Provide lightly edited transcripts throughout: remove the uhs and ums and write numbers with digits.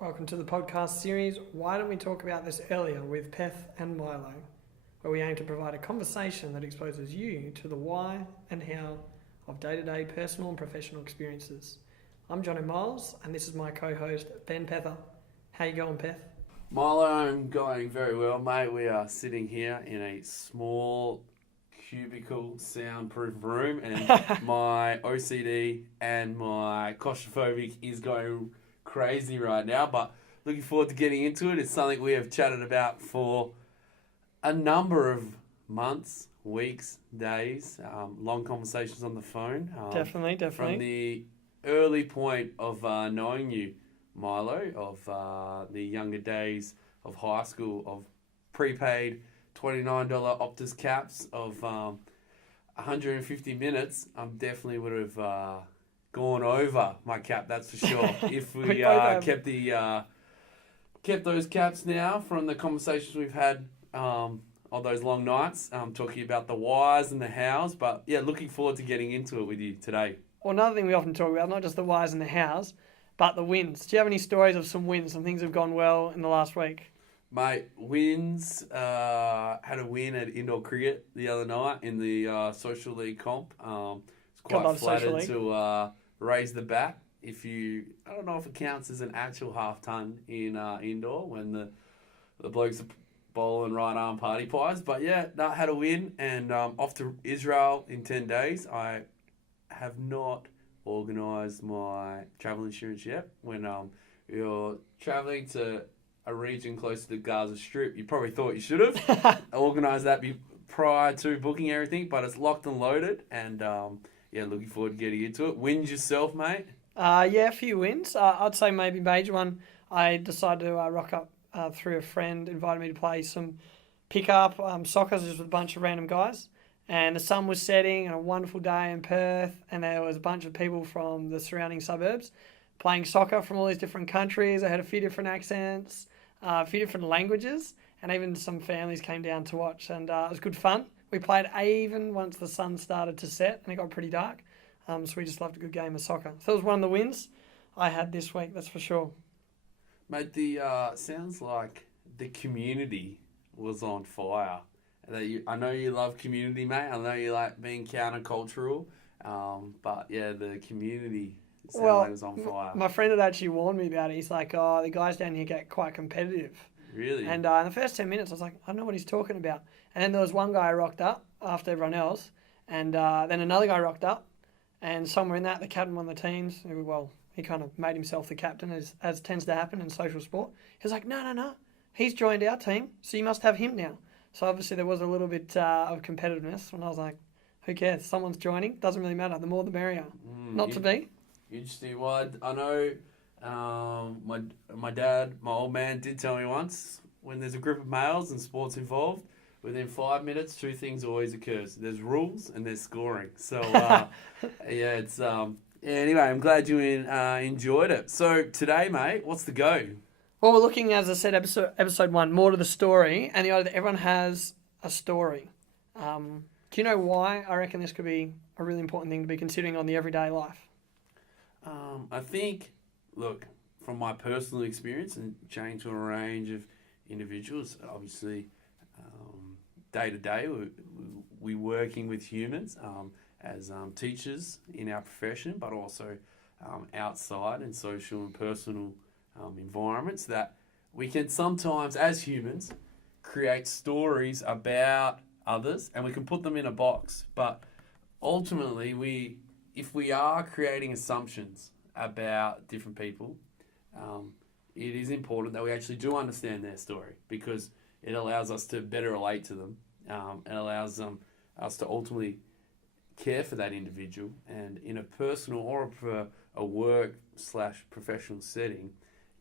Welcome to the podcast series, Why Don't We Talk About This Earlier with Peth and Milo, where we aim to provide a conversation that exposes you to the why and how of day-to-day personal and professional experiences. I'm Johnny Miles, and this is my co-host, Ben Pether. How you going, Peth? Milo, I'm going very well, mate. We are sitting here in a small cubicle soundproof room, and my OCD and my claustrophobic is going crazy right now, but looking forward to getting into it. It's something we have chatted about for a number of months, weeks, days, long conversations on the phone. Definitely. From the early point of knowing you, Milo, of the younger days of high school, of prepaid $29 Optus caps, of 150 minutes, I definitely would have gone over my cap, that's for sure. If we kept those caps now from the conversations we've had on those long nights, talking about the whys and the hows. But yeah, looking forward to getting into it with you today. Well, another thing we often talk about, not just the whys and the hows, but the wins. Do you have any stories of some wins, some things that have gone well in the last week? Mate, wins. Had a win at indoor cricket the other night in the Social League comp. It's quite flattered to raise the bat. I don't know if it counts as an actual half ton in indoor when the blokes are bowling right arm party pies. But yeah, that had a win, and off to Israel in 10 days. I have not organised my travel insurance yet. When you're travelling to a region close to the Gaza Strip, you probably thought you should have organised that prior to booking everything, but it's locked and loaded, and yeah, looking forward to getting into it. Wins yourself, mate? Yeah, a few wins. I'd say maybe major one. I decided to rock up through a friend, invited me to play some pick-up soccer just with a bunch of random guys. And the sun was setting and a wonderful day in Perth, and there was a bunch of people from the surrounding suburbs playing soccer from all these different countries. I had a few different accents, a few different languages, and even some families came down to watch, and it was good fun. We played even once the sun started to set and it got pretty dark, so we just loved a good game of soccer. So it was one of the wins I had this week, that's for sure. Mate, sounds like the community was on fire. I know you love community, mate. I know you like being countercultural, but yeah, the community sounded like it was on fire. My friend had actually warned me about it. He's like, oh, the guys down here get quite competitive. Really? And in the first 10 minutes, I was like, I don't know what he's talking about. And then there was one guy who rocked up after everyone else, and then another guy rocked up, and somewhere in that, the captain of one of the teams, well, he kind of made himself the captain, as tends to happen in social sport. He was like, no, he's joined our team, so you must have him now. So obviously there was a little bit of competitiveness, and I was like, who cares? Someone's joining. Doesn't really matter. The more the merrier. Not to be. Interesting. Well, I know my dad, my old man, did tell me once, when there's a group of males and sports involved, within 5 minutes, two things always occurs. There's rules and there's scoring. So, yeah, it's... anyway, I'm glad you enjoyed it. So today, mate, what's the go? Well, we're looking, as I said, episode 1, more to the story, and the idea that everyone has a story. Do you know why I reckon this could be a really important thing to be considering on the everyday life? I think, look, from my personal experience and chatting to a range of individuals, obviously, day to day, we working with humans as teachers in our profession, but also outside in social and personal environments, that we can sometimes, as humans, create stories about others and we can put them in a box. But ultimately, if we are creating assumptions about different people, it is important that we actually do understand their story, because it allows us to better relate to them. It allows us to ultimately care for that individual, and in a personal or a work/professional setting,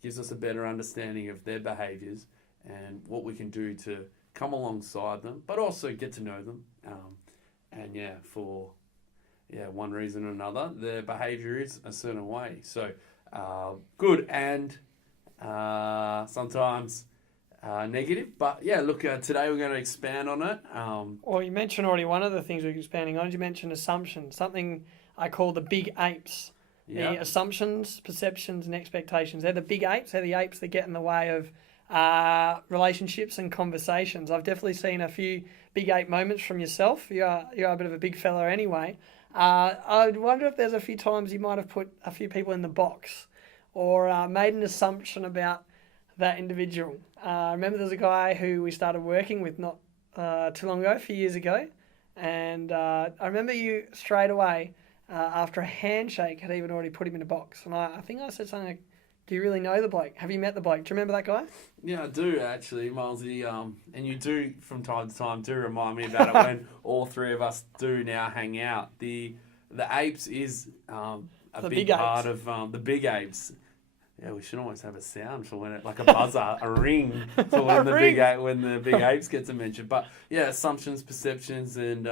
gives us a better understanding of their behaviours and what we can do to come alongside them, but also get to know them. And yeah, for one reason or another, their behaviour is a certain way. So good and sometimes negative. But yeah, look, today we're going to expand on it. Well, you mentioned already one of the things we're expanding on. You mentioned assumption, something I call the big apes Yeah. The assumptions, perceptions, and expectations. They're the big apes. They're the apes that get in the way of relationships and conversations. I've definitely seen a few big ape moments from yourself. You're a bit of a big fella anyway. I wonder if there's a few times you might have put a few people in the box or made an assumption about that individual. I remember there's a guy who we started working with not too long ago, a few years ago, and I remember you straight away after a handshake had even already put him in a box. And I think I said something like, do you really know the bloke? Have you met the bloke? Do you remember that guy? Yeah, I do actually, Milesy. And you do from time to time do remind me about it when all three of us do now hang out. The apes is a The big big part apes. of the big apes. Yeah, we should almost have a sound for when it, like a buzzer, a ring for when when the big apes get to mention. But yeah, assumptions, perceptions, and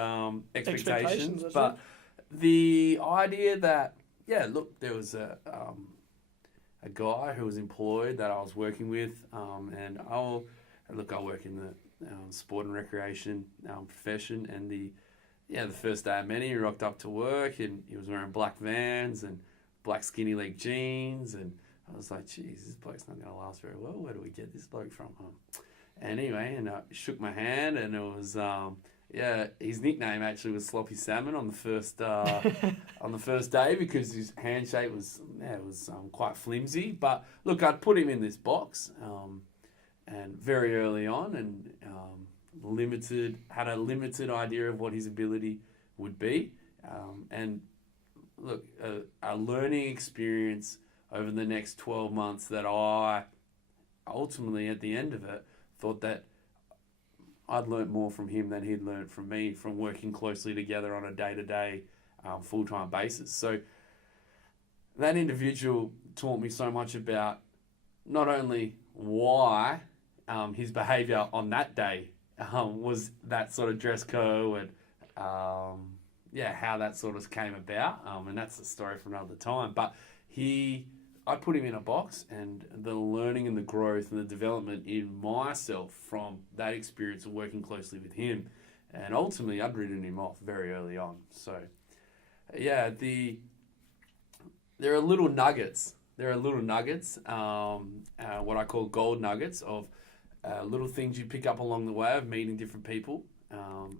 expectations. That's But the idea that look, there was a guy who was employed that I was working with, and I work in the sport and recreation profession, and the first day I met him, he rocked up to work, and he was wearing black Vans and black skinny leg jeans, and I was like, geez, this bloke's not going to last very well. Where do we get this bloke from? Anyway, and I shook my hand, and it was, his nickname actually was Sloppy Salmon on the first day because his handshake was quite flimsy. But look, I'd put him in this box, and very early on, and had a limited idea of what his ability would be, and look, a learning experience over the next 12 months that I ultimately, at the end of it, thought that I'd learnt more from him than he'd learnt from me from working closely together on a day-to-day, full-time basis. So that individual taught me so much about not only why his behaviour on that day was that sort of dress code and how that sort of came about, and that's a story for another time. But I put him in a box, and the learning and the growth and the development in myself from that experience of working closely with him, and ultimately I'd written him off very early on. So, yeah, there are little nuggets. What I call gold nuggets of little things you pick up along the way of meeting different people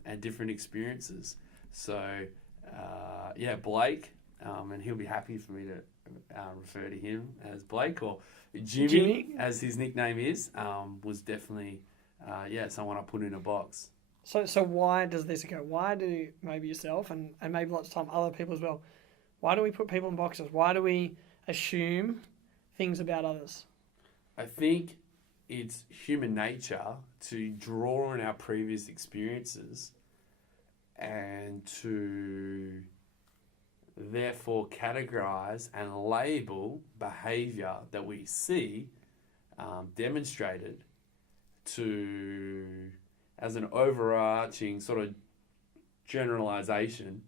and different experiences. So, Blake, and he'll be happy for me to refer to him as Blake, or Jimmy, as his nickname is, was definitely someone I put in a box. So why does this occur? Why do maybe yourself and maybe lots of time other people as well, why do we put people in boxes? Why do we assume things about others? I think it's human nature to draw on our previous experiences and to therefore categorize and label behavior that we see demonstrated as an overarching sort of generalization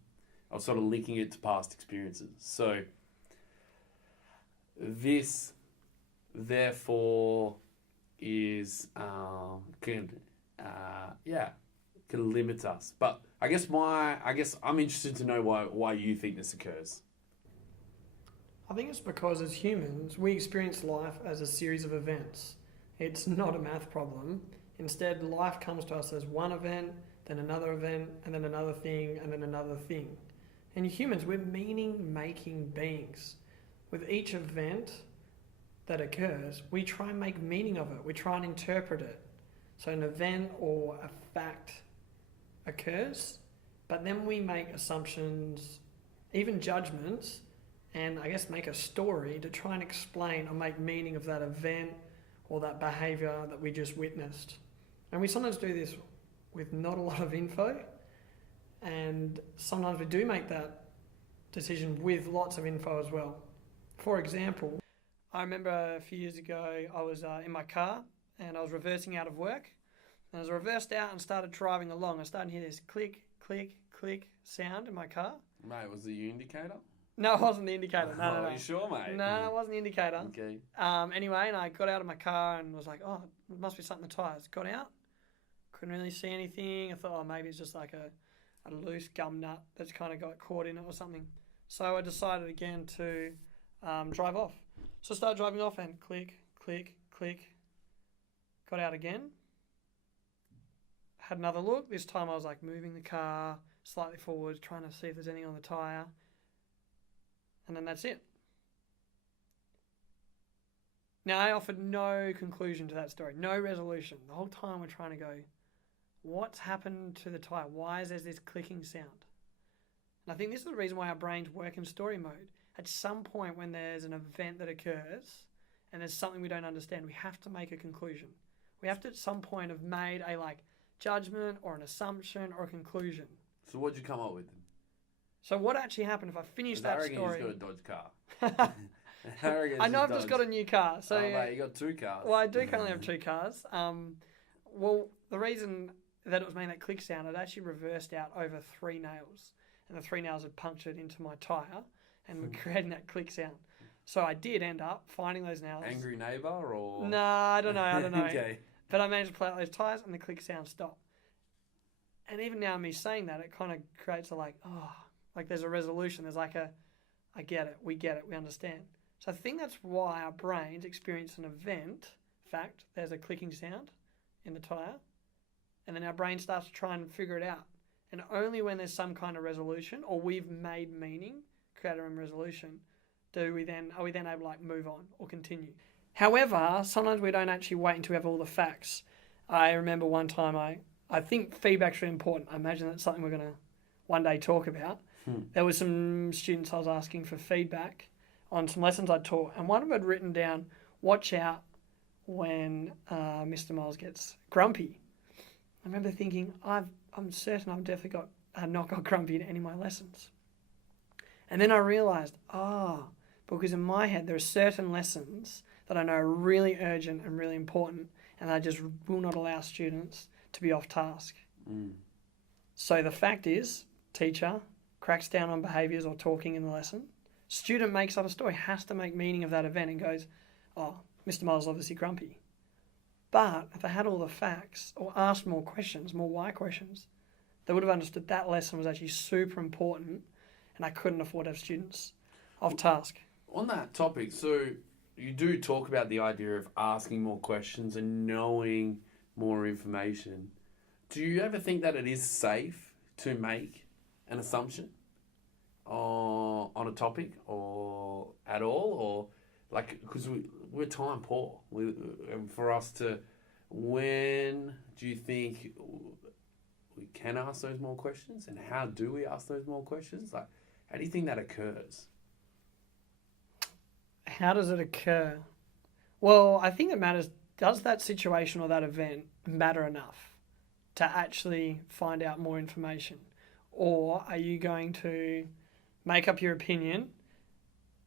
of sort of linking it to past experiences. So this therefore is can limit us. But I guess I'm interested to know why you think this occurs. I think it's because as humans, we experience life as a series of events. It's not a math problem. Instead, life comes to us as one event, then another event, and then another thing, and then another thing. And humans, we're meaning-making beings. With each event that occurs, we try and make meaning of it. We try and interpret it. So an event or a fact occurs, but then we make assumptions, even judgments, and I guess make a story to try and explain or make meaning of that event or that behaviour that we just witnessed. And we sometimes do this with not a lot of info, and sometimes we do make that decision with lots of info as well. For example, I remember a few years ago I was in my car and I was reversing out of work. And as I reversed out and started driving along, I started to hear this click, click, click sound in my car. Mate, was it your indicator? No, it wasn't the indicator. No. Are you sure, mate? No, it wasn't the indicator. Okay. Anyway, and I got out of my car and was like, oh, it must be something in the tyres. Got out, couldn't really see anything. I thought, oh, maybe it's just like a loose gum nut that's kind of got caught in it or something. So I decided again to drive off. So I started driving off and click, click, click. Got out again. Had another look. This time I was like moving the car slightly forward, trying to see if there's anything on the tyre. And then that's it. Now, I offered no conclusion to that story, no resolution. The whole time we're trying to go, what's happened to the tyre? Why is there this clicking sound? And I think this is the reason why our brains work in story mode. At some point when there's an event that occurs and there's something we don't understand, we have to make a conclusion. We have to at some point have made a judgment or an assumption or a conclusion. So what'd you come up with? So what actually happened if I finished that story? I reckon you've got a Dodge car. I know I've just got a new car. So mate, you got 2 cars. Well, I do currently have 2 cars. Well, the reason that it was making that click sound, it actually reversed out over 3 nails. And the 3 nails had punctured into my tyre and were creating that click sound. So I did end up finding those nails. Angry neighbour or? Nah, I don't know. Okay. But I managed to pull out those tyres and the click sound stopped. And even now me saying that, it kind of creates there's a resolution. There's I get it, we understand. So I think that's why our brains experience an event. Fact, there's a clicking sound in the tyre, and then our brain starts to try and figure it out. And only when there's some kind of resolution, or we've made meaning, create our own resolution, are we then able to move on or continue. However, sometimes we don't actually wait until we have all the facts. I remember one time I think feedback's really important. I imagine that's something we're going to one day talk about. There were some students I was asking for feedback on some lessons I'd taught, and one of them had written down, watch out when Mr. Miles gets grumpy. I remember thinking, I'm certain I've definitely not got grumpy in any of my lessons. And then I realised, because in my head there are certain lessons that I know are really urgent and really important, and I just will not allow students to be off task. So the fact is, teacher cracks down on behaviours or talking in the lesson. Student makes up a story, has to make meaning of that event and goes, Mr. Miles is obviously grumpy. But if they had all the facts or asked more questions, more why questions, they would have understood that lesson was actually super important and I couldn't afford to have students off task. On that topic, so you do talk about the idea of asking more questions and knowing more information. Do you ever think that it is safe to make an assumption on a topic or at all, or because we're time poor, for us to, when do you think we can ask those more questions, and how do we ask those more questions? How do you think that occurs? How does it occur? Well, I think it matters. Does that situation or that event matter enough to actually find out more information? Or are you going to make up your opinion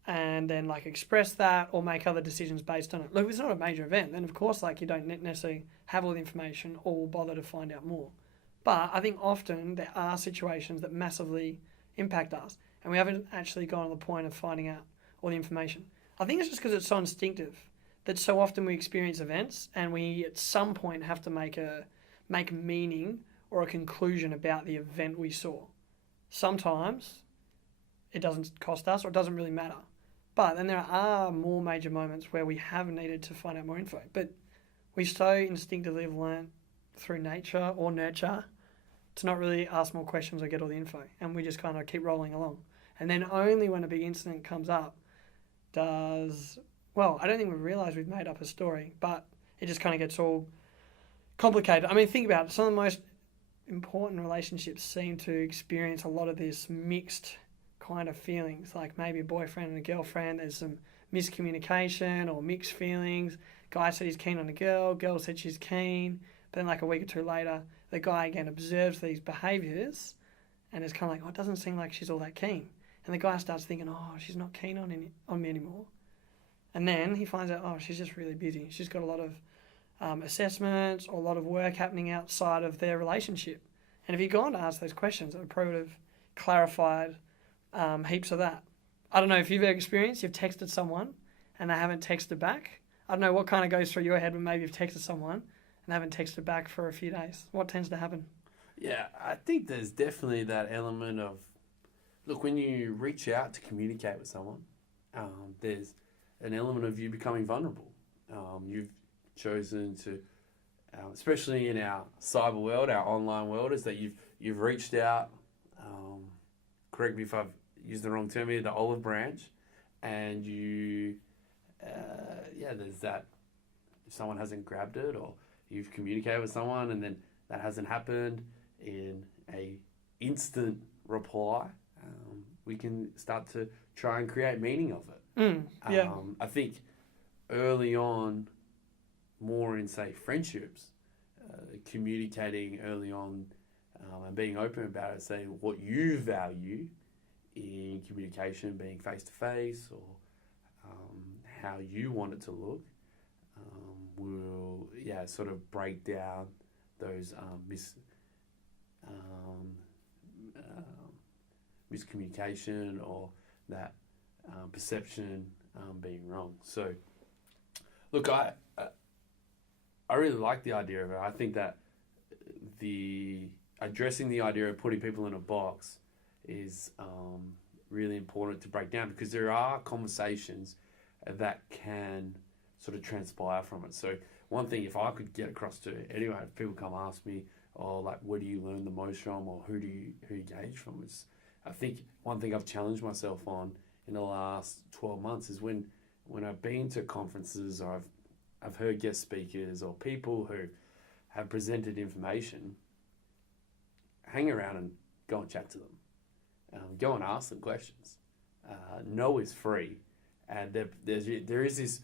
and then express that or make other decisions based on it? Look, if it's not a major event, then of course you don't necessarily have all the information or will bother to find out more. But I think often there are situations that massively impact us and we haven't actually gone to the point of finding out all the information. I think it's just because it's so instinctive that so often we experience events and we at some point have to make meaning or a conclusion about the event we saw. Sometimes it doesn't cost us or it doesn't really matter. But then there are more major moments where we have needed to find out more info. But we so instinctively have learned through nature or nurture to not really ask more questions or get all the info. And we just kind of keep rolling along. And then only when a big incident comes up I don't think we realise we've made up a story, but it just kind of gets all complicated. I mean, think about it. Some of the most important relationships seem to experience a lot of this mixed kind of feelings, like maybe a boyfriend and a girlfriend, there's some miscommunication or mixed feelings. Guy said he's keen on a girl said she's keen, but then a week or two later, the guy again observes these behaviours and is kind of it doesn't seem like she's all that keen. And the guy starts thinking, she's not keen on me anymore. And then he finds out, she's just really busy. She's got a lot of assessments or a lot of work happening outside of their relationship. And if you'd gone to ask those questions, it would probably have clarified heaps of that. I don't know if you've ever experienced, you've texted someone and they haven't texted back. I don't know what kind of goes through your head when maybe you've texted someone and they haven't texted back for a few days. What tends to happen? Yeah, I think there's definitely that element of, look, when you reach out to communicate with someone, there's an element of you becoming vulnerable. You've chosen to, especially in our cyber world, our online world, is that you've reached out. Correct me if I've used the wrong term here. The olive branch, and you, there's that. If someone hasn't grabbed it, or you've communicated with someone, and then that hasn't happened in a instant reply, we can start to try and create meaning of it. I think early on, more in, say, friendships, communicating early on and being open about it, saying what you value in communication, being face-to-face, or how you want it to look, will, sort of break down those miscommunication, or that perception being wrong. So, look, I really like the idea of it. I think that addressing the idea of putting people in a box is really important to break down, because there are conversations that can sort of transpire from it. So one thing, if I could get across to anyone, if people come ask me, where do you learn the most from, or who you gauge from, is I think one thing I've challenged myself on in the last 12 months is when I've been to conferences, or I've heard guest speakers or people who have presented information, hang around and go and chat to them. Go and ask them questions. No is free. And there is this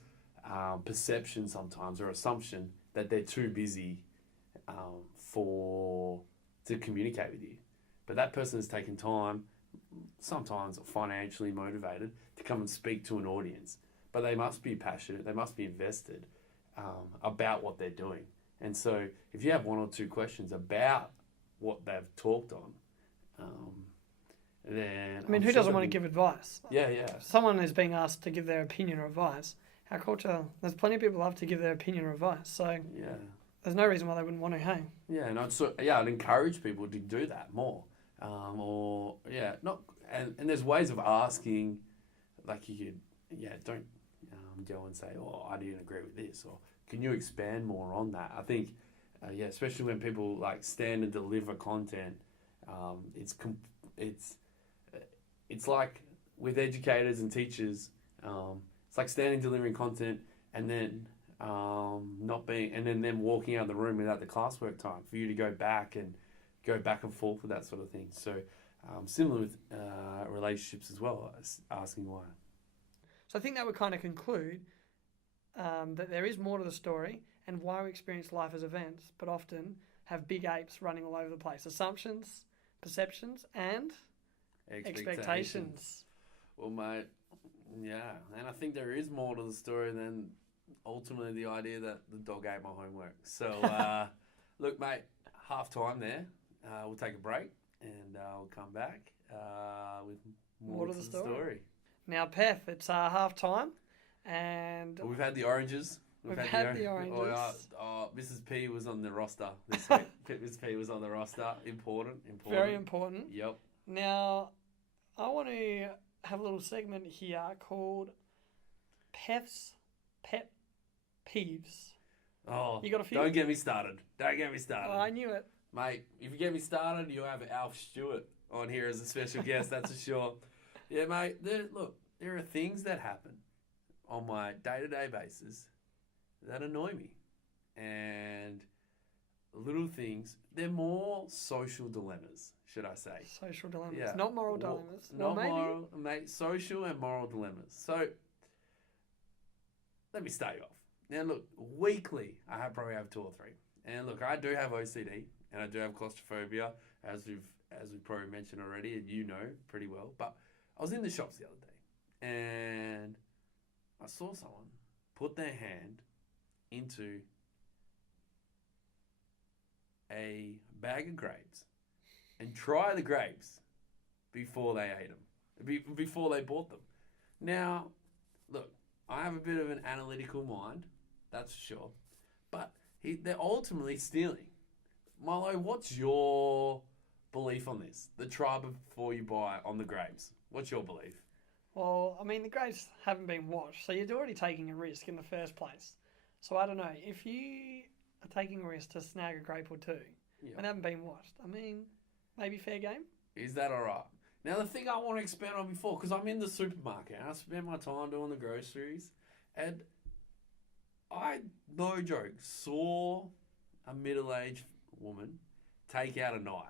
perception sometimes, or assumption, that they're too busy to communicate with you. But that person has taken time, sometimes financially motivated, to come and speak to an audience. But they must be passionate, they must be invested about what they're doing. And so if you have one or two questions about what they've talked on, then... I mean, who doesn't want to give advice? Yeah. If someone is being asked to give their opinion or advice, our culture, there's plenty of people who love to give their opinion or advice. So there's no reason why they wouldn't want to, hey? Yeah, and I'd encourage people to do that more. And there's ways of asking, like you could, don't go and say, I didn't agree with this, or can you expand more on that? I think, especially when people stand and deliver content, it's like with educators and teachers, it's like standing delivering content and then them walking out of the room without the classwork time for you to go back and forth with that sort of thing. So similar with relationships as well, asking why. So I think that would kind of conclude that there is more to the story, and why we experience life as events, but often have big apes running all over the place. Assumptions, perceptions, and expectations. Well, mate, and I think there is more to the story than ultimately the idea that the dog ate my homework. So, look, mate, half time there. We'll take a break, and we'll come back with more to the story. Now, Peth, it's half time, and we've had the oranges. We've had the oranges. Mrs. P was on the roster this week. Mrs. P was on the roster. Important. Very important. Yep. Now, I want to have a little segment here called Peth's Pet Peeves. Oh, you got a few? Don't get me started. Oh, I knew it. Mate, if you get me started, you'll have Alf Stewart on here as a special guest, that's for sure. Yeah, mate, there are things that happen on my day-to-day basis that annoy me. And little things, they're more social dilemmas, should I say. Social dilemmas, not moral dilemmas. Not moral, mate, social and moral dilemmas. So, let me start you off. Now, look, weekly, I probably have 2 or 3. And look, I do have OCD, and I do have claustrophobia, as we've probably mentioned already, and you know pretty well. But I was in the shops the other day, and I saw someone put their hand into a bag of grapes and try the grapes before they ate them, before they bought them. Now, look, I have a bit of an analytical mind, that's for sure, but they're ultimately stealing. Milo, what's your belief on this? The try before you buy on the grapes. What's your belief? Well, I mean, the grapes haven't been washed, so you're already taking a risk in the first place. So I don't know. If you are taking a risk to snag a grape or two Yeah. and they haven't been washed, I mean, maybe fair game? Is that all right? Now, the thing I want to expand on before, because I'm in the supermarket and I spend my time doing the groceries, and I, no joke, saw a middle-aged woman take out a knife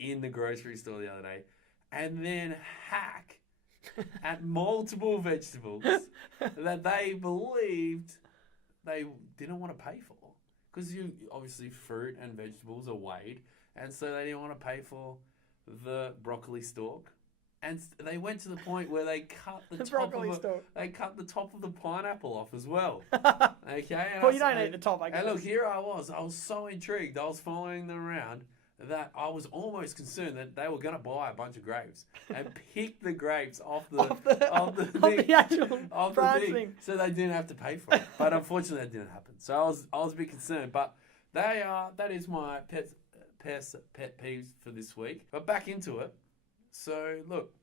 in the grocery store the other day and then hack at multiple vegetables that they believed they didn't want to pay for. Because you obviously fruit and vegetables are weighed, and so they didn't want to pay for the broccoli stalk. And they went to the point where they cut the top of the pineapple off as well. Okay. And Well, you don't eat the top, I guess. And look, here I was so intrigued. I was following them around that I was almost concerned that they were going to buy a bunch of grapes and pick the grapes off the actual branching, so they didn't have to pay for it. But unfortunately, that didn't happen. So I was a bit concerned. But that is my pet peeves for this week. But back into it. So look,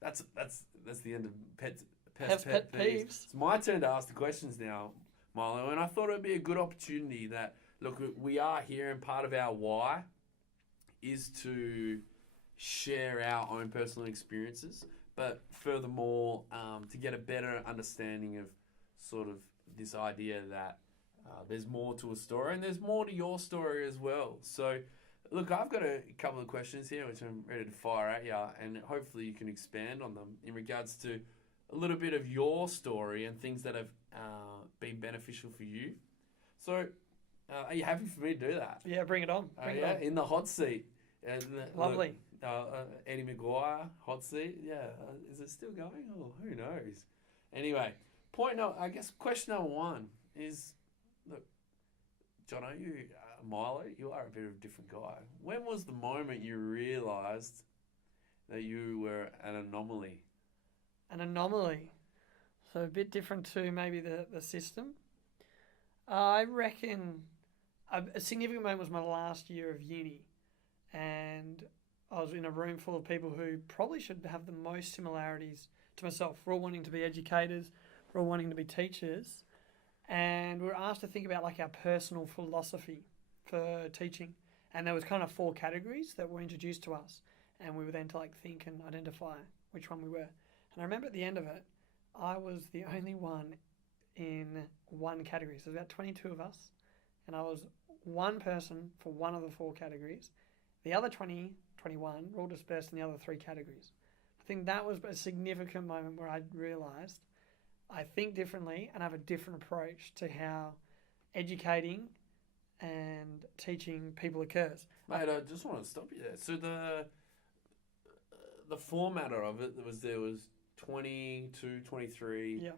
that's the end of pet peeves. It's my turn to ask the questions now, Milo, and I thought it'd be a good opportunity that look, we are here, and part of our why is to share our own personal experiences, but furthermore, to get a better understanding of sort of this idea that there's more to a story, and there's more to your story as well. So, look, I've got a couple of questions here, which I'm ready to fire at you, and hopefully you can expand on them in regards to a little bit of your story and things that have been beneficial for you. So, are you happy for me to do that? Yeah, bring it on. Bring it on. In the hot seat. Lovely. Eddie Maguire, hot seat. Yeah. Is it still going? Oh, who knows? Anyway, question number one is, look, Jono, Milo, you are a bit of a different guy. When was the moment you realised that you were an anomaly? An anomaly. So a bit different to maybe the system. I reckon a significant moment was my last year of uni. And I was in a room full of people who probably should have the most similarities to myself. We're all wanting to be educators. We're all wanting to be teachers. And we were asked to think about like our personal philosophy for teaching. And there was kind of 4 categories that were introduced to us. And we were then to like think and identify which one we were. And I remember at the end of it, I was the only one in one category. So there's about 22 of us. And I was one person for one of the 4 categories. The other 21 were all dispersed in the other 3 categories. I think that was a significant moment where I realised I think differently and have a different approach to how educating and teaching people occurs. Mate, I just want to stop you there. So the formatter of it there was 22, 23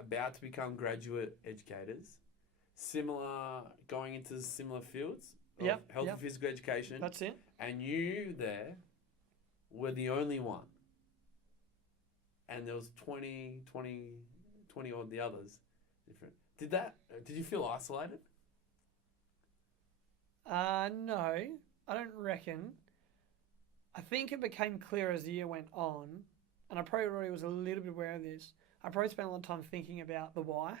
about to become graduate educators, going into similar fields. Health and physical education. That's it. And you there were the only one. And there was 20 odd the others. Different. Did you feel isolated? No, I don't reckon. I think it became clear as the year went on, and I probably already was a little bit aware of this. I probably spent a lot of time thinking about the why,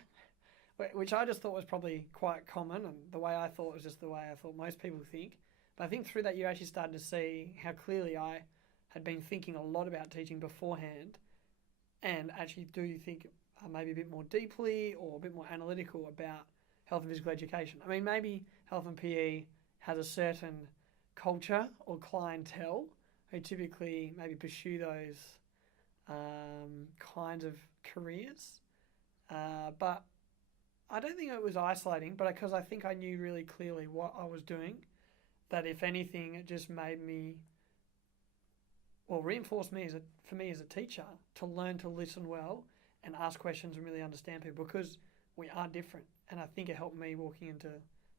which I just thought was probably quite common, and the way I thought was just the way I thought most people think. But I think through that you actually started to see how clearly I had been thinking a lot about teaching beforehand, and actually do think maybe a bit more deeply or a bit more analytical about health and physical education. I mean, maybe health and PE has a certain culture or clientele who typically maybe pursue those kinds of careers, but I don't think it was isolating, but because I think I knew really clearly what I was doing, that if anything, it just made me, reinforced me for me as a teacher to learn to listen well and ask questions and really understand people, because we are different. And I think it helped me walking into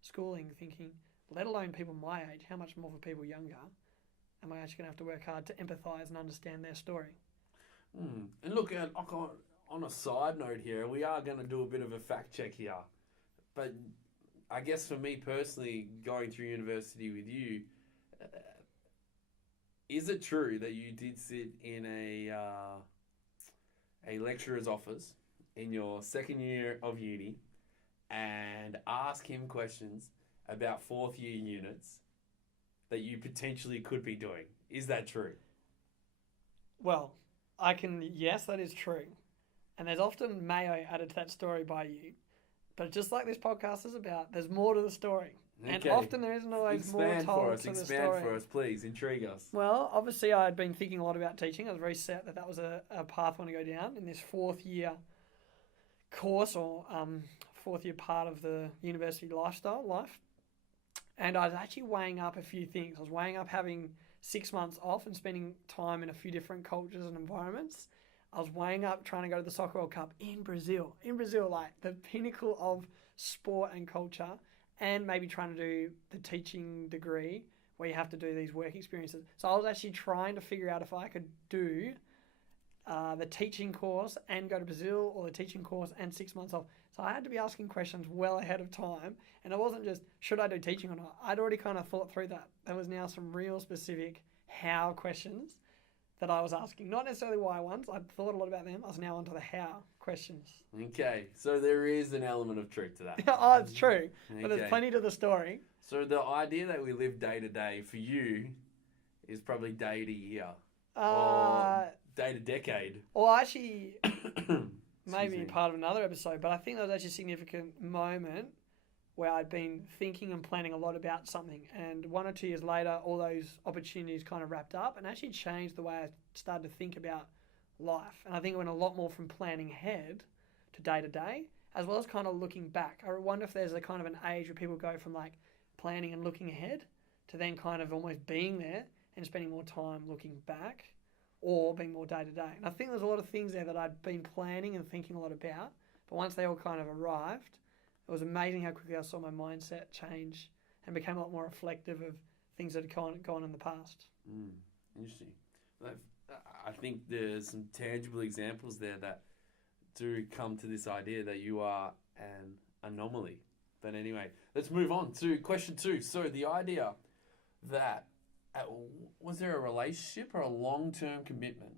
schooling thinking, let alone people my age, how much more for people younger am I actually going to have to work hard to empathise and understand their story? And look, on a side note here, we are going to do a bit of a fact check here. But I guess for me personally, going through university with you, Is it true that you did sit in a lecturer's office in your second year of uni and ask him questions about fourth year units that you potentially could be doing? Is that true? Well, yes, that is true. And there's often mayo added to that story by you. But just like this podcast is about, there's more to the story. And Okay. often there isn't always more Expand told for us. to the Expand story. for us, please. Intrigue us. Well, obviously I had been thinking a lot about teaching. I was very set that that was a path I want to go down in this fourth year course or fourth year part of the university life. And I was actually weighing up a few things. I was weighing up having 6 months off and spending time in a few different cultures and environments. I was weighing up trying to go to the Soccer World Cup in Brazil. In Brazil, like the pinnacle of sport and culture, and maybe trying to do the teaching degree where you have to do these work experiences. So I was actually trying to figure out if I could do the teaching course and go to Brazil, or the teaching course and 6 months off. So I had to be asking questions well ahead of time, and it wasn't just should I do teaching or not. I'd already kind of thought through that. There was now some real specific how questions that I was asking, not necessarily why ones. I'd thought a lot about them. I was now onto the how questions. Okay, so there is an element of truth to that. Oh, it's true, Okay. but there's plenty to the story. So the idea that we live day to day for you is probably day to year Uh, or day to decade. Or actually, maybe me. part of another episode, but I think there was actually a significant moment where I'd been thinking and planning a lot about something, and 1 or 2 years later, all those opportunities kind of wrapped up and actually changed the way I started to think about life. And I think it went a lot more from planning ahead to day, as well as kind of looking back. I wonder if there's a kind of an age where people go from like planning and looking ahead to then kind of almost being there and spending more time looking back, or being more day to day. And I think there's a lot of things there that I'd been planning and thinking a lot about, but once they all kind of arrived, it was amazing how quickly I saw my mindset change and became a lot more reflective of things that had gone in the past. Interesting. I think there's some tangible examples there that do come to this idea that you are an anomaly. But anyway, let's move on to question 2. So the idea that was there a relationship or a long-term commitment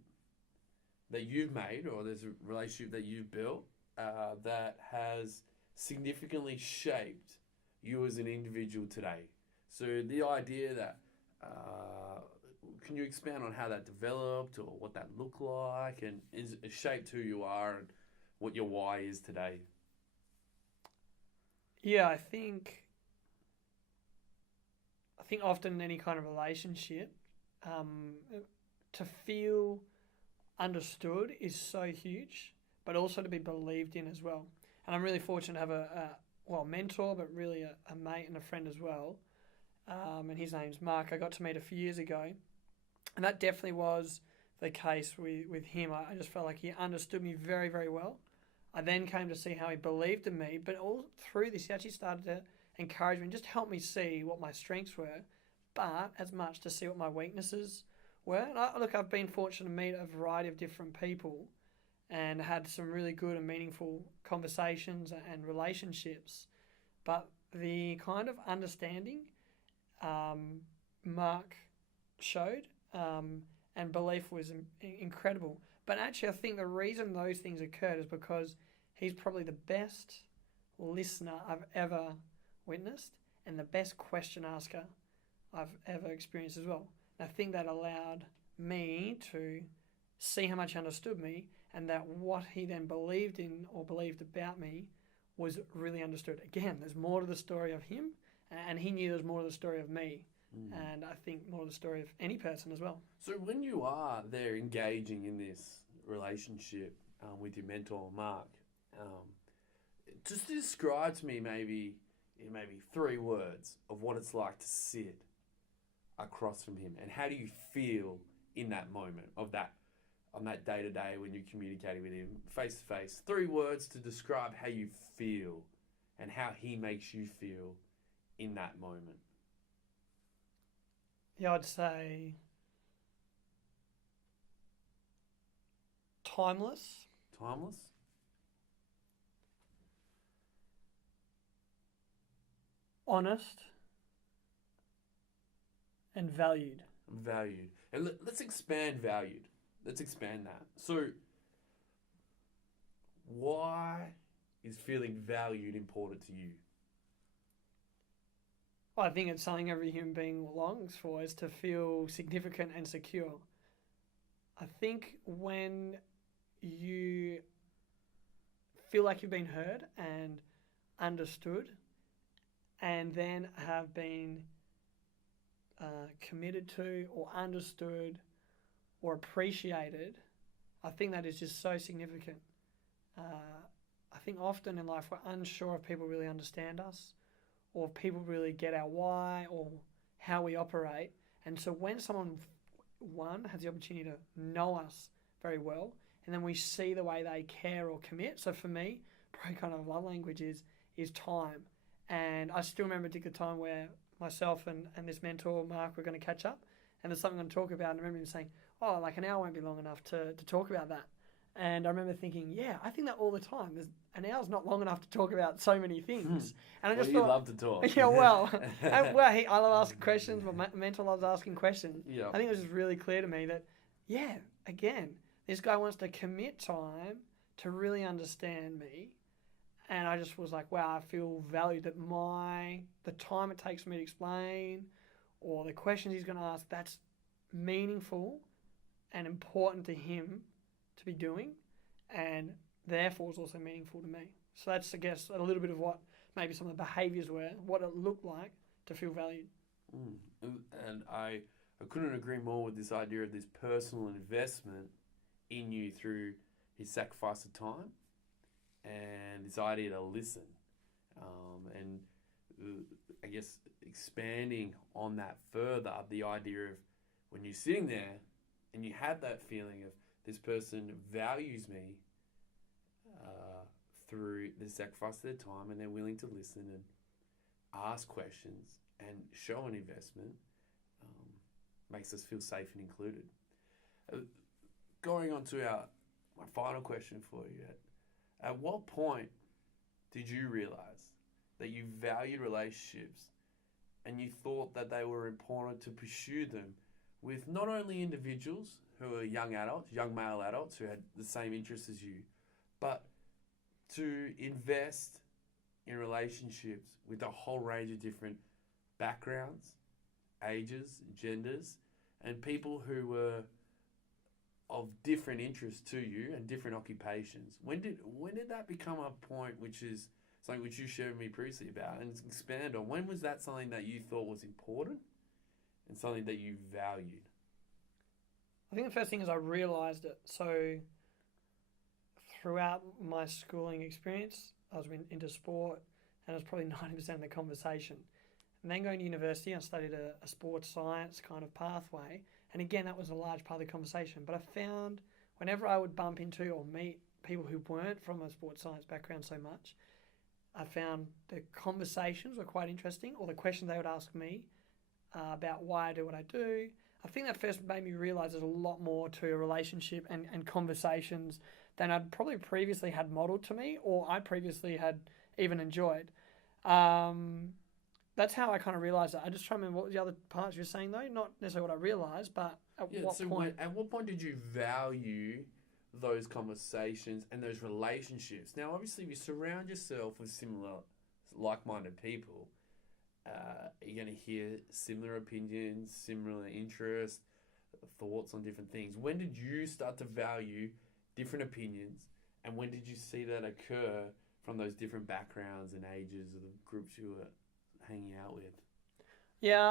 that you've made, or there's a relationship that you've built that has significantly shaped you as an individual today? So the idea that can you expand on how that developed or what that looked like, and is it shaped who you are and what your why is today? Yeah, I think often in any kind of relationship, to feel understood is so huge, but also to be believed in as well. And I'm really fortunate to have a mentor, but really a mate and a friend as well. And his name's Mark. I got to meet a few years ago, and that definitely was the case with him. I just felt like he understood me very, very well. I then came to see how he believed in me, but all through this, he actually started to encourage me and just help me see what my strengths were, but as much to see what my weaknesses were. And I've been fortunate to meet a variety of different people and had some really good and meaningful conversations and relationships. But the kind of understanding Mark showed and belief was incredible. But actually, I think the reason those things occurred is because he's probably the best listener I've ever witnessed and the best question asker I've ever experienced as well. And I think that allowed me to see how much he understood me, and that what he then believed in or believed about me was really understood. Again, there's more to the story of him, and he knew there's more to the story of me. And I think more to the story of any person as well. So when you are there engaging in this relationship with your mentor, Mark, just describe to me maybe 3 words of what it's like to sit across from him, and how do you feel in that moment of that, on that day to day when you're communicating with him face to face. 3 words to describe how you feel and how he makes you feel in that moment. Yeah, I'd say timeless, Timeless? honest, and valued. Valued. And let's expand valued. Let's expand that. So, why is feeling valued important to you? I think it's something every human being longs for, is to feel significant and secure. I think when you feel like you've been heard and understood, and then have been committed to or understood or appreciated, I think that is just so significant. I think often in life we're unsure if people really understand us, or if people really get our why or how we operate. And so when someone, one, has the opportunity to know us very well, and then we see the way they care or commit. So for me, probably kind of love language is time. And I still remember a particular time where myself and this mentor, Mark, were going to catch up, and there's something I'm going to talk about. And I remember him saying, oh, like an hour won't be long enough to talk about that. And I remember thinking, yeah, I think that all the time. An hour's not long enough to talk about so many things. And I just you thought, love to talk. yeah, well, I love asking questions. My mentor loves asking questions. Yeah. I think it was just really clear to me that, yeah, again, this guy wants to commit time to really understand me. And I just was like, wow, I feel valued that the time it takes for me to explain or the questions he's going to ask, that's meaningful and important to him to be doing, and therefore is also meaningful to me. So that's, I guess, a little bit of what maybe some of the behaviours were, what it looked like to feel valued. And I couldn't agree more with this idea of this personal investment in you through his sacrifice of time and this idea to listen. And I guess expanding on that further, the idea of when you're sitting there and you have that feeling of this person values me through the sacrifice of their time, and they're willing to listen and ask questions and show an investment, makes us feel safe and included. Going on to my final question for you. At what point did you realize that you valued relationships and you thought that they were important to pursue them with not only individuals who are young adults, young male adults who had the same interests as you, but to invest in relationships with a whole range of different backgrounds, ages, genders, and people who were of different interests to you and different occupations? When did that become a point, which is something which you shared with me previously about, and expand on? When was that something that you thought was important and something that you valued? I think the first thing is I realised it. So throughout my schooling experience, I was into sport, and it was probably 90% of the conversation. And then going to university, I studied a sports science kind of pathway. And again, that was a large part of the conversation. But I found whenever I would bump into or meet people who weren't from a sports science background so much, I found the conversations were quite interesting, or the questions they would ask me about why I do what I do. I think that first made me realise there's a lot more to a relationship and conversations than I'd probably previously had modelled to me, or I previously had even enjoyed. That's how I kind of realised that. I just try to remember what was the other parts you were saying though, not necessarily what I realised, but at what point. At what point did you value those conversations and those relationships? Now, obviously, if you surround yourself with similar, like-minded people, you're going to hear similar opinions, similar interests, thoughts on different things. When did you start to value different opinions, and when did you see that occur from those different backgrounds and ages of the groups you were hanging out with? Yeah,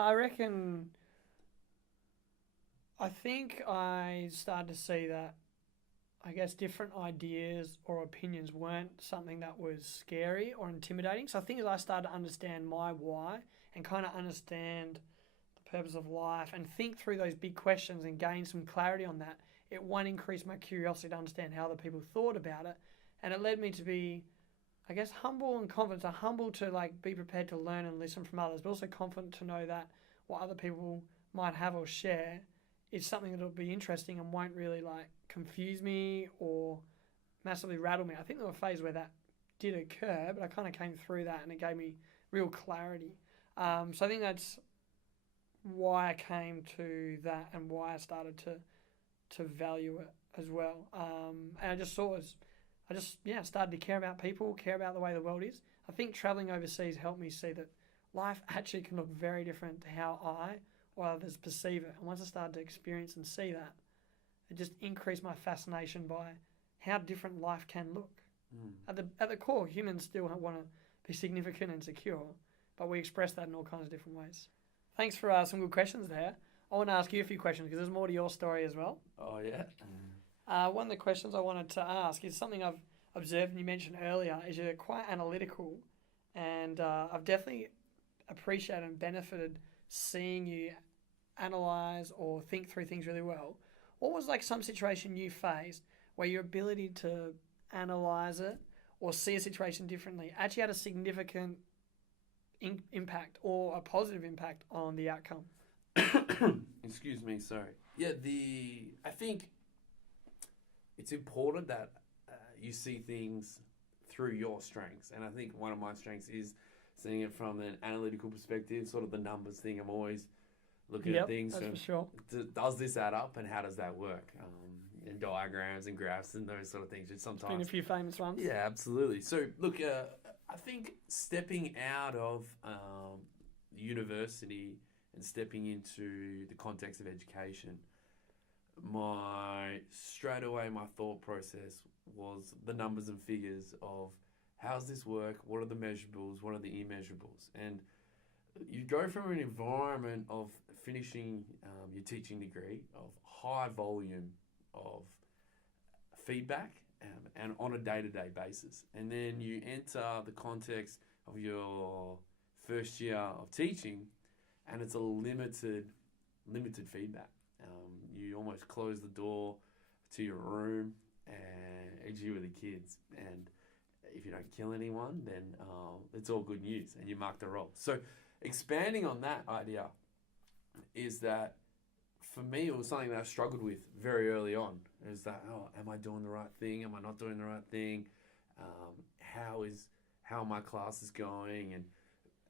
I think I started to see that, I guess, different ideas or opinions weren't something that was scary or intimidating. So I think as I started to understand my why and kind of understand the purpose of life and think through those big questions and gain some clarity on that, it one, increased my curiosity to understand how other people thought about it. And it led me to be, I guess, humble and confident. So humble to like be prepared to learn and listen from others, but also confident to know that what other people might have or share is something that'll be interesting and won't really like confuse me or massively rattle me. I think there were phases where that did occur, but I kind of came through that and it gave me real clarity. So I think that's why I came to that and why I started to value it as well. And I just saw as I just started to care about people, care about the way the world is. I think traveling overseas helped me see that life actually can look very different to how I or others perceive it. And once I started to experience and see that, it just increased my fascination by how different life can look. Mm. At the core, humans still want to be significant and secure, but we express that in all kinds of different ways. Thanks for some good questions there. I want to ask you a few questions because there's more to your story as well. Oh, yeah. One of the questions I wanted to ask is something I've observed and you mentioned earlier is you're quite analytical, and I've definitely appreciated and benefited seeing you analyze or think through things really well. What was like some situation you faced where your ability to analyze it or see a situation differently actually had a significant impact or a positive impact on the outcome? Excuse me, sorry. Yeah, I think it's important that you see things through your strengths. And I think one of my strengths is seeing it from an analytical perspective, sort of the numbers thing. I'm always looking at things. That's for sure. Does this add up and how does that work? And diagrams and graphs and those sort of things. Which sometimes Been a few famous ones. Yeah, absolutely. So look, I think stepping out of university and stepping into the context of education, straight away my thought process was the numbers and figures of how's this work, what are the measurables, what are the immeasurables, and you go from an environment of finishing your teaching degree of high volume of feedback and on a day-to-day basis, and then you enter the context of your first year of teaching and it's a limited feedback. You almost close the door to your room and it's you with the kids, and if you don't kill anyone, then it's all good news and you mark the roll. So expanding on that idea is that for me it was something that I struggled with very early on. Is that, am I doing the right thing? Am I not doing the right thing? How are my classes going?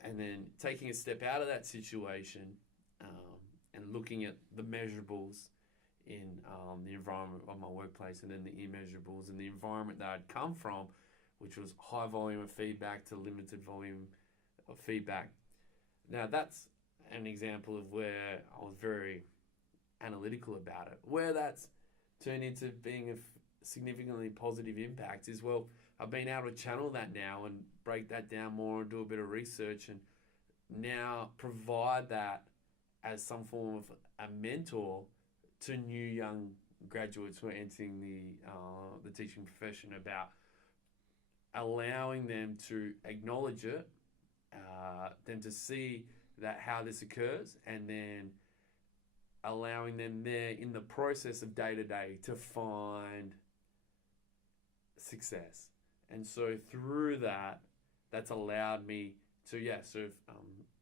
And then taking a step out of that situation and looking at the measurables in the environment of my workplace, and then the immeasurables and the environment that I'd come from, which was high volume of feedback to limited volume of feedback. Now that's an example of where I was very analytical about it. Where that's turned into being a significantly positive impact is, well, I've been able to channel that now and break that down more and do a bit of research, and now provide that as some form of a mentor to new young graduates who are entering the teaching profession, about allowing them to acknowledge it, them to see that how this occurs, and then allowing them there in the process of day-to-day to find success. And so through that, that's allowed me to,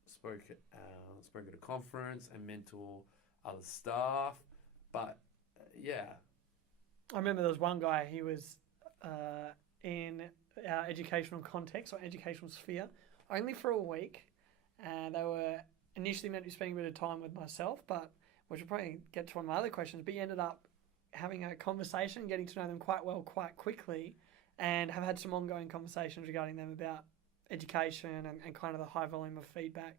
spoke at a conference and mentor other staff. But, I remember there was one guy, he was in our educational context or educational sphere only for a week. And they were initially meant to be spending a bit of time with myself, but which will probably get to one of my other questions, but he ended up having a conversation, getting to know them quite well, quite quickly, and have had some ongoing conversations regarding them about education and kind of the high volume of feedback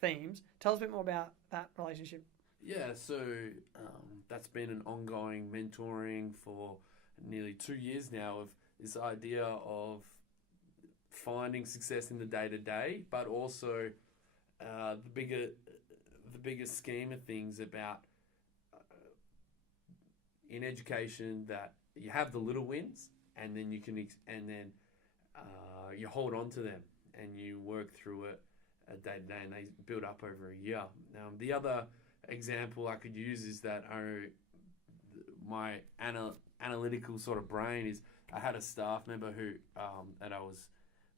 themes. Tell us a bit more about that relationship. Yeah, so that's been an ongoing mentoring for nearly 2 years now, of this idea of finding success in the day-to-day, but also the bigger scheme of things about in education, that you have the little wins, and then you hold on to them and you work through it day to day, and they build up over a year. The other example I could use is that my analytical sort of brain is, I had a staff member who that I was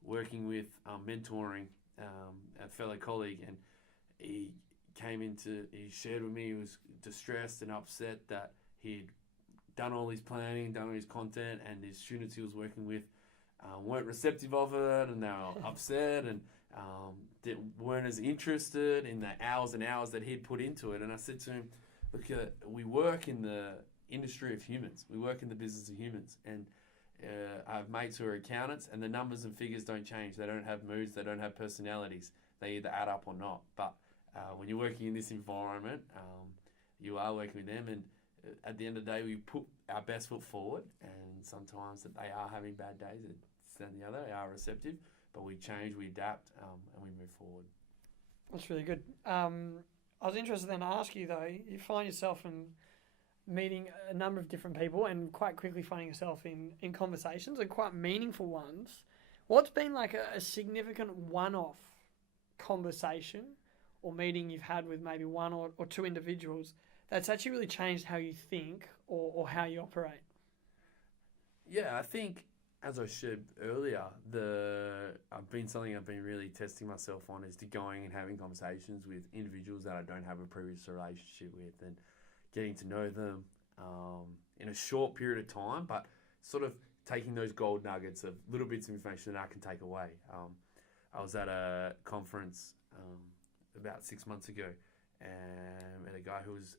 working with, mentoring, a fellow colleague, and he shared with me he was distressed and upset that he'd done all his planning, done all his content, and his students he was working with weren't receptive of it, and they were upset, and weren't as interested in the hours and hours that he'd put into it. And I said to him, look, we work in the industry of humans. We work in the business of humans. And I have mates who are accountants, and the numbers and figures don't change. They don't have moods. They don't have personalities. They either add up or not. But when you're working in this environment, you are working with them. And at the end of the day, we put our best foot forward. And sometimes that they are having bad days, it's than the other. They are receptive. But we change, we adapt, and we move forward. That's really good. I was interested then to ask you, though, you find yourself in meeting a number of different people and quite quickly finding yourself in conversations and quite meaningful ones. What's been like a significant one-off conversation or meeting you've had with maybe one or two individuals that's actually really changed how you think or how you operate? Yeah, I think, as I shared earlier, I've been really testing myself on is to going and having conversations with individuals that I don't have a previous relationship with and getting to know them in a short period of time, but sort of taking those gold nuggets of little bits of information that I can take away. I was at a conference about 6 months ago and met a guy who was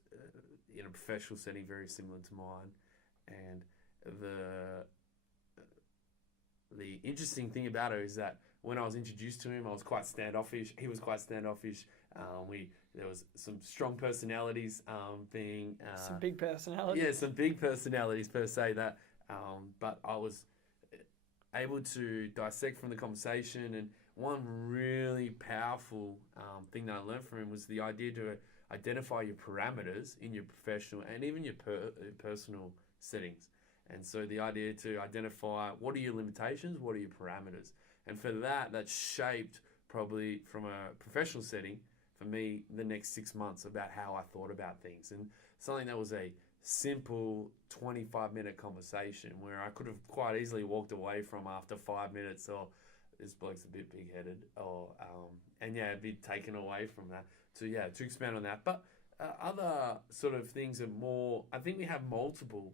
in a professional setting very similar to mine, and the interesting thing about it is that when I was introduced to him, I was quite standoffish. He was quite standoffish. There was some strong personalities being... some big personalities. Yeah, some big personalities per se. But I was able to dissect from the conversation, and one really powerful thing that I learned from him was the idea to identify your parameters in your professional and even your personal settings. And so the idea to identify what are your limitations, what are your parameters. And for that shaped probably from a professional setting, for me, the next 6 months about how I thought about things. And something that was a simple 25-minute conversation where I could have quite easily walked away from after 5 minutes, or this bloke's a bit big-headed, or be taken away from that. To expand on that. But other sort of things are more, I think we have multiple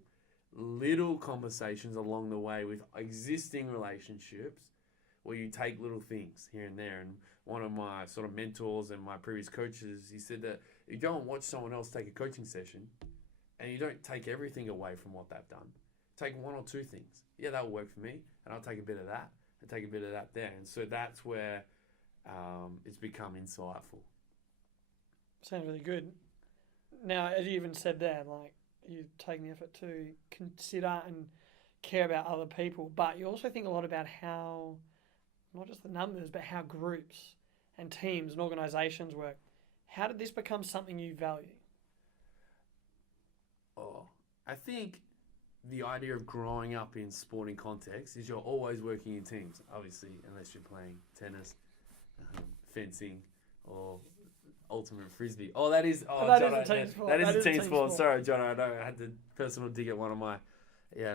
little conversations along the way with existing relationships where you take little things here and there. And one of my sort of mentors and my previous coaches, he said that you go and watch someone else take a coaching session and you don't take everything away from what they've done. Take one or two things. Yeah, that'll work for me, and I'll take a bit of that and take a bit of that there. And so that's where it's become insightful. Sounds really good. Now, as you even said there, like, you've taken the effort to consider and care about other people, but you also think a lot about how, not just the numbers, but how groups and teams and organisations work. How did this become something you value? I think the idea of growing up in sporting context is you're always working in teams, obviously, unless you're playing tennis, fencing, or ultimate frisbee. That is a team sport. That is a team sport. Sorry, John. I had to personal dig at one of my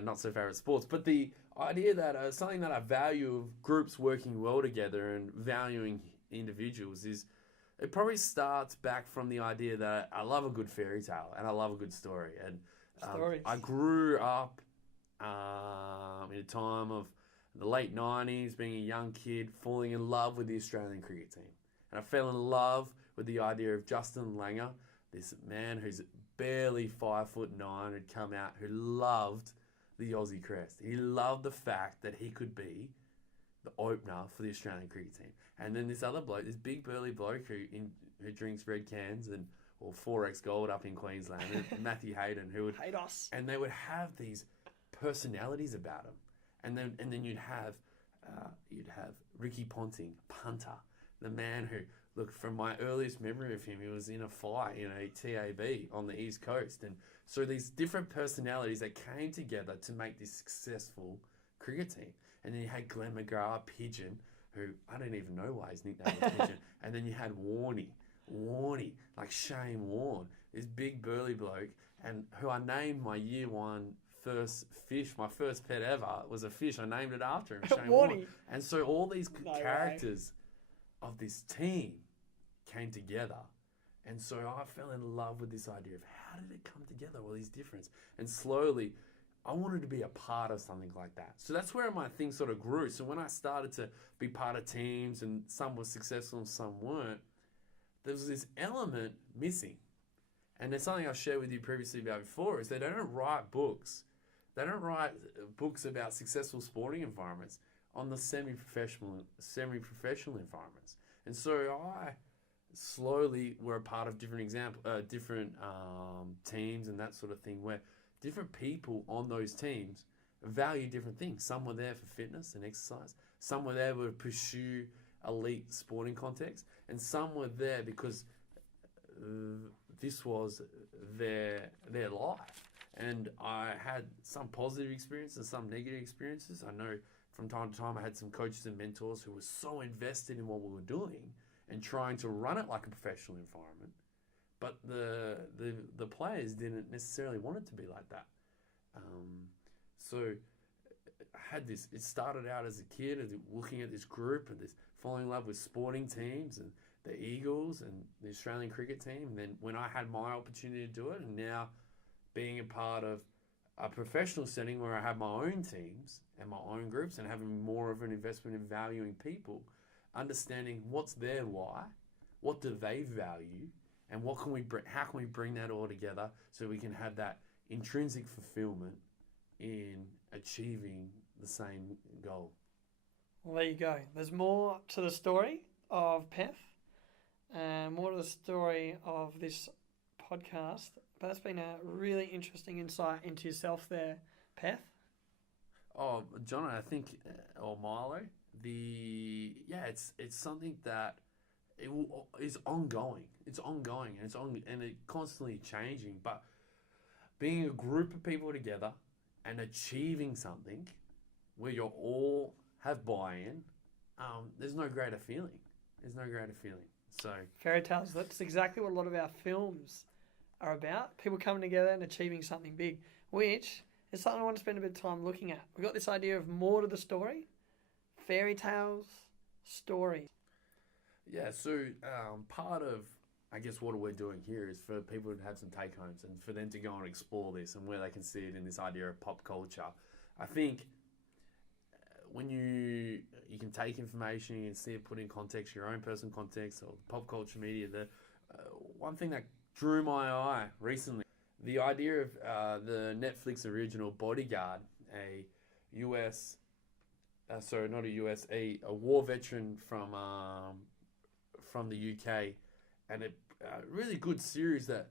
not so favorite sports. But the idea that something that I value of groups working well together and valuing individuals is, it probably starts back from the idea that I love a good fairy tale and I love a good story. And I grew up in a time of the late 90s, being a young kid, falling in love with the Australian cricket team. And I fell in love with the idea of Justin Langer, this man who's barely 5'9", who'd come out, who loved the Aussie crest. He loved the fact that he could be the opener for the Australian cricket team. And then this other bloke, this big burly bloke who drinks red cans or 4X gold up in Queensland, Matthew Hayden, who would hate us. And they would have these personalities about them. And then you'd have Ricky Ponting, punter, the man who, look, from my earliest memory of him, he was in a fight in a TAB on the East Coast. And so these different personalities that came together to make this successful cricket team. And then you had Glenn McGrath, Pigeon, who I don't even know why his nickname was Pigeon. And then you had Warney, like Shane Warne, this big burly bloke, and who I named my year one first fish, my first pet ever was a fish. I named it after him, Shane Warne. And so all these characters of this team came together. And so I fell in love with this idea of how did it come together, all these differences. And slowly I wanted to be a part of something like that. So that's where my thing sort of grew. So when I started to be part of teams and some were successful and some weren't, there was this element missing. And there's something I shared with you previously about before is they don't write books. They don't write books about successful sporting environments on the semi-professional environments. And so I slowly were a part of different teams and that sort of thing where different people on those teams value different things. Some were there for fitness and exercise. Some were there to pursue elite sporting context. And some were there because this was their life. And I had some positive experiences and some negative experiences. I know from time to time I had some coaches and mentors who were so invested in what we were doing and trying to run it like a professional environment. But the players didn't necessarily want it to be like that. So I had this, it started out as a kid as looking at this group and this falling in love with sporting teams and the Eagles and the Australian cricket team. And then when I had my opportunity to do it, and now being a part of a professional setting where I have my own teams and my own groups and having more of an investment in valuing people, understanding what's their why, what do they value, and what can we bring, how can we bring that all together so we can have that intrinsic fulfillment in achieving the same goal. Well, there you go. There's more to the story of Peth and more to the story of this podcast. But that's been a really interesting insight into yourself there, Peth. Oh, John, I think, or Milo, it's something that is ongoing. It's ongoing and it's constantly changing. But being a group of people together and achieving something where you all have buy-in, there's no greater feeling. So fairy tales. That's exactly what a lot of our films are about. People coming together and achieving something big, which is something I want to spend a bit of time looking at. We've got this idea of more to the story, fairy tales, stories. Yeah, so part of, I guess, what we're doing here is for people to have some take-homes and for them to go and explore this and where they can see it in this idea of pop culture. I think when you can take information, you can see it put in context, your own personal context or pop culture media. The one thing that drew my eye recently, the idea of the Netflix original Bodyguard, a war veteran from the UK, and a really good series that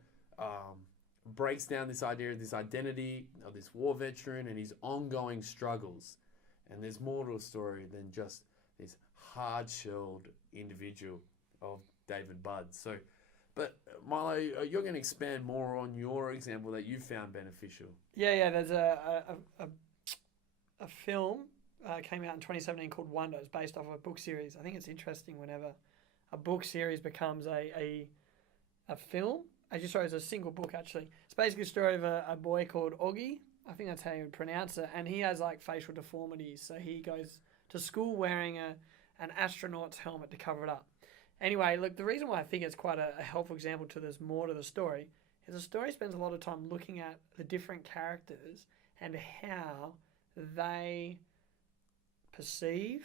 breaks down this idea of this identity of this war veteran and his ongoing struggles. And there's more to a story than just this hard-shelled individual of David Budd. So, but Milo, you're going to expand more on your example that you found beneficial. Yeah. There's a film came out in 2017 called Wonder. It's based off a book series. I think it's interesting whenever a book series becomes a film. As you saw, it's a single book actually. It's basically a story of a boy called Augie. I think that's how you would pronounce it. And he has like facial deformities. So he goes to school wearing an astronaut's helmet to cover it up. Anyway, look, the reason why I think it's quite a helpful example to there's more to the story is the story spends a lot of time looking at the different characters and how they perceive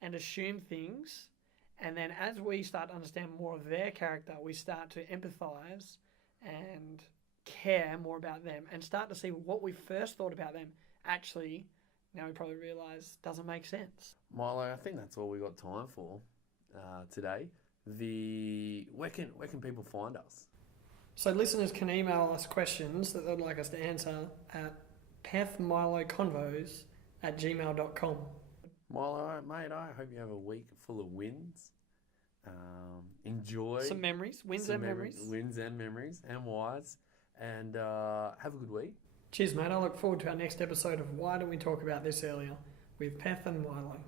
and assume things. And then as we start to understand more of their character, we start to empathize and care more about them and start to see what we first thought about them actually, now we probably realise doesn't make sense. Milo, I think that's all we got time for today. Where can people find us? So listeners can email us questions that they'd like us to answer at pethmiloconvos@gmail.com. Milo, mate, I hope you have a week full of wins. Enjoy some memories, wins and memories and wise, and have a good week. Cheers, mate. I look forward to our next episode of Why Don't We Talk About This Earlier with Peth and Milo.